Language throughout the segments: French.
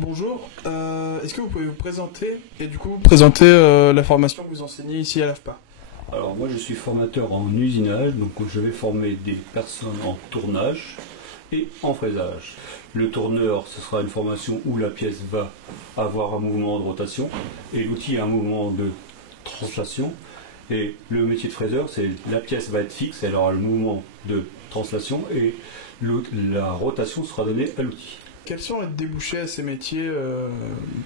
Bonjour, est-ce que vous pouvez vous présenter et du coup présenter la formation que vous enseignez ici à l'AFPA? Alors moi je suis formateur en usinage, donc je vais former des personnes en tournage et en fraisage. Le tourneur, ce sera une formation où la pièce va avoir un mouvement de rotation et l'outil a un mouvement de translation. Et le métier de fraiseur, c'est la pièce va être fixe, elle aura le mouvement de translation et la rotation sera donnée à l'outil. Quels sont les débouchés à ces métiers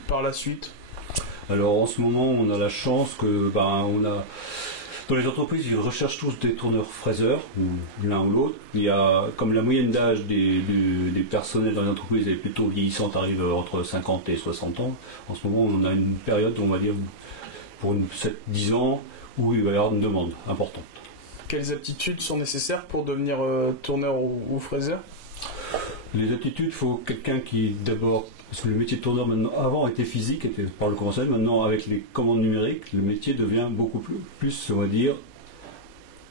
par la suite? Alors en ce moment, on a la chance que dans les entreprises, ils recherchent tous des tourneurs fraiseurs, ou l'un ou l'autre. Il y a, comme la moyenne d'âge des personnels dans les entreprises est plutôt vieillissante, arrive entre 50 et 60 ans. En ce moment, on a une période, on va dire, pour 7-10 ans, où il va y avoir une demande importante. Quelles aptitudes sont nécessaires pour devenir tourneur ou fraiseur? Les aptitudes, il faut quelqu'un qui, d'abord, parce que le métier de tourneur maintenant, avant était physique, était par le conventionnel, maintenant avec les commandes numériques, le métier devient beaucoup plus, on va dire,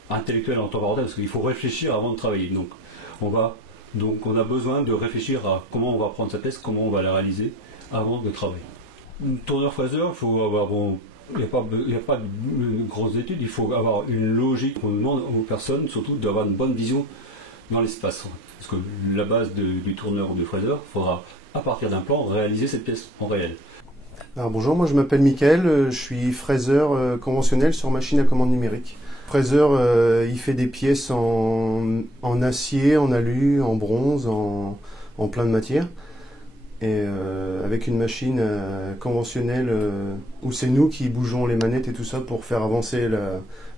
intellectuel en temps parenthèse, parce qu'il faut réfléchir avant de travailler. Donc on a besoin de réfléchir à comment on va prendre sa pièce, comment on va la réaliser avant de travailler. Tourneur-fraiseur, il faut avoir il n'y a pas de grosses études, il faut avoir une logique. On demande aux personnes surtout d'avoir une bonne vision dans l'espace. Parce que la base du tourneur ou du fraiseur, il faudra, à partir d'un plan, réaliser cette pièce en réel. Alors bonjour, moi je m'appelle Mickaël, je suis fraiseur conventionnel sur machine à commande numérique. Fraiseur, il fait des pièces en acier, en alu, en bronze, en plein de matières. Et avec une machine conventionnelle où c'est nous qui bougeons les manettes et tout ça pour faire avancer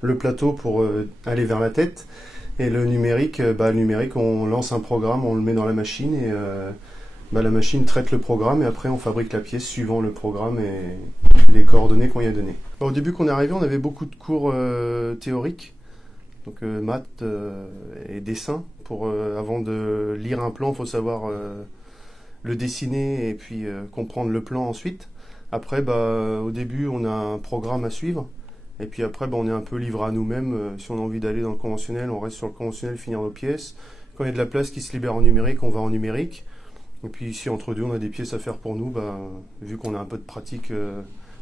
le plateau pour aller vers la tête. Et le numérique, on lance un programme, on le met dans la machine et la machine traite le programme et après on fabrique la pièce suivant le programme et les coordonnées qu'on y a données. Au début qu'on est arrivé, on avait beaucoup de cours théoriques, donc maths et dessin. Avant de lire un plan, il faut savoir le dessiner et puis comprendre le plan ensuite. Après, au début, on a un programme à suivre. Et puis après, on est un peu livré à nous-mêmes. Si on a envie d'aller dans le conventionnel, on reste sur le conventionnel, finir nos pièces. Quand il y a de la place qui se libère en numérique, on va en numérique. Et puis si entre deux, on a des pièces à faire pour nous, vu qu'on a un peu de pratique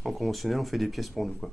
en conventionnel, on fait des pièces pour nous, quoi.